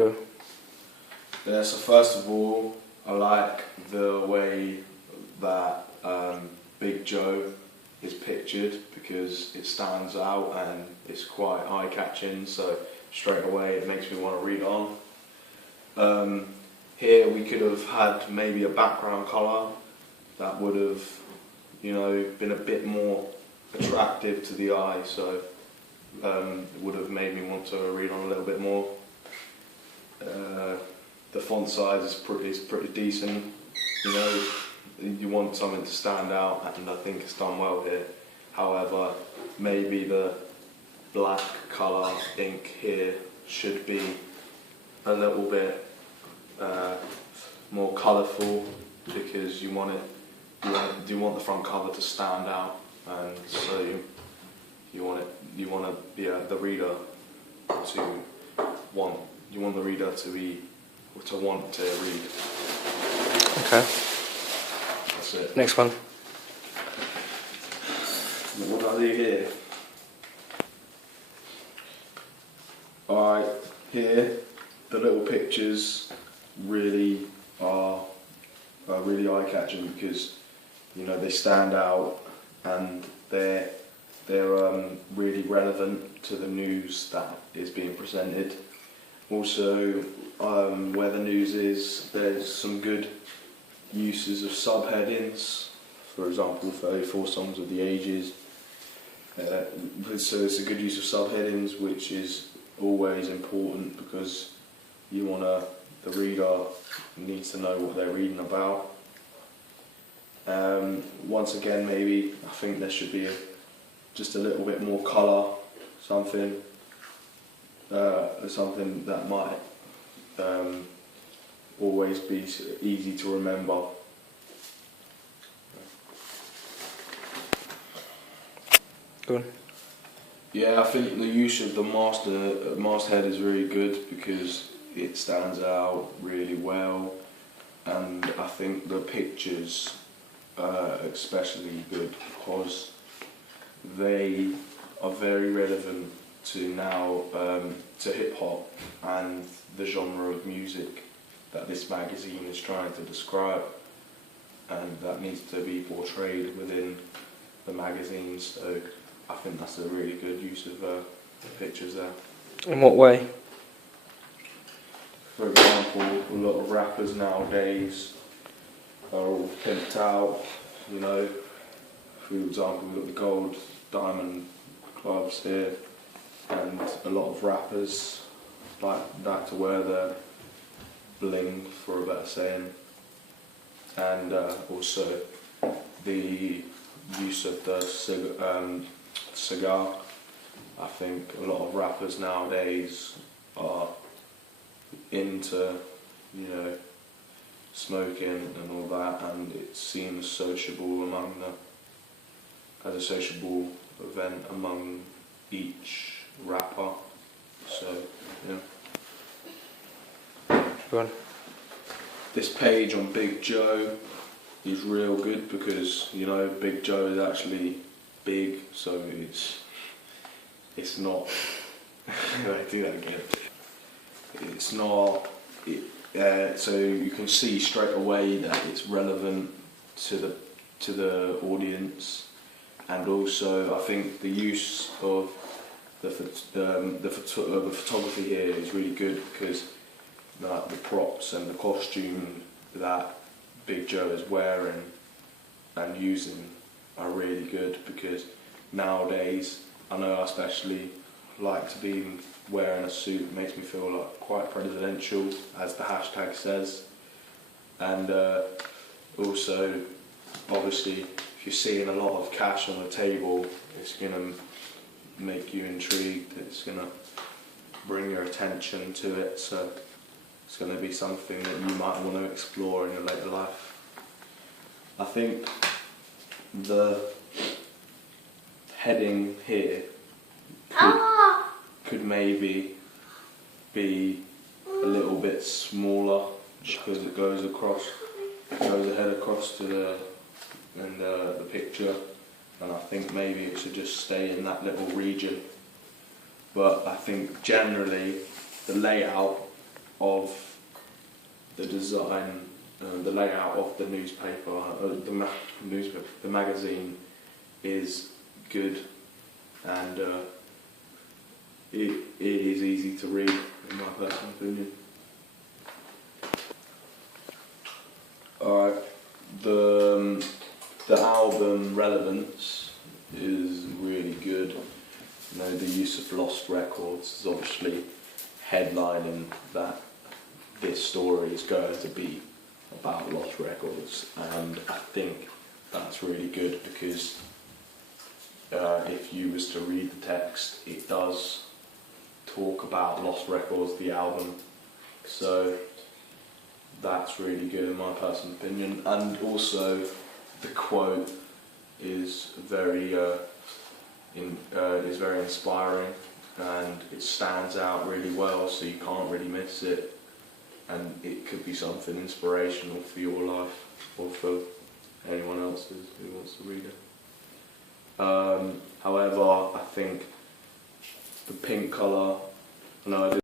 Go. Yeah, so first of all, I like the way that Big Joe is pictured because it stands out and it's quite eye-catching, so straight away it makes me want to read on. Here we could have had maybe a background colour that would have, you know, been a bit more attractive to the eye, so it would have made me want to read on a little bit more. The font size is pretty decent, you know, you want something to stand out, and I think it's done well here. However, maybe the black colour ink here should be a little bit more colourful, because you want the front cover to stand out, and so you want the reader to want to read. Okay. That's it. Next one. What do I do here? Alright, here the little pictures really are really eye-catching because, you know, they stand out and they're really relevant to the news that is being presented. Also, where the news is, there's some good uses of subheadings. For example, 34 Songs of the Ages. So it's a good use of subheadings, which is always important because the reader needs to know what they're reading about. Once again, maybe I think there should be just a little bit more colour, something that might always be easy to remember. Go on. Yeah, I think the use of the masthead is really good because it stands out really well, and I think the pictures are especially good because they are very relevant to now to hip hop and the genre of music that this magazine is trying to describe, and that needs to be portrayed within the magazine. So I think that's a really good use of the pictures there. In what way? For example, a lot of rappers nowadays are all pimped out, you know. For example, we've got the gold diamond gloves here, and a lot of rappers like to wear their bling, for a better saying. And also the use of the cigar. I think a lot of rappers nowadays are into, you know, smoking and all that, and it seems sociable as a sociable event among each rapper. So, yeah. Go on. This page on Big Joe is real good because, you know, Big Joe is actually big, so it's not. I do that again. It's not. So you can see straight away that it's relevant to the audience, and also I think the use of the photography here is really good because the props and the costume that Big Joe is wearing and using are really good, because nowadays I know I especially like to be wearing a suit. It makes me feel like quite presidential, as the hashtag says. And also, obviously, if you're seeing a lot of cash on the table, it's going to make you intrigued, it's going to bring your attention to it, so it's going to be something that you might want to explore in your later life. I think the heading here could maybe be a little bit smaller because it goes ahead across to the picture, and I think maybe it should just stay in that little region. But I think generally the layout of the design, the layout of the newspaper, the magazine is good, and it is easy to read, in my personal opinion. Alright, the album Relevance is really good. You know, the use of lost records is obviously headlining that this story is going to be about lost records, and I think that's really good because if you was to read the text, it does talk about Lost Records, the album, so that's really good in my personal opinion. And also the quote is very inspiring, and it stands out really well, so you can't really miss it, and it could be something inspirational for your life or for anyone else's who wants to read it. However, I think the pink colour, I know I did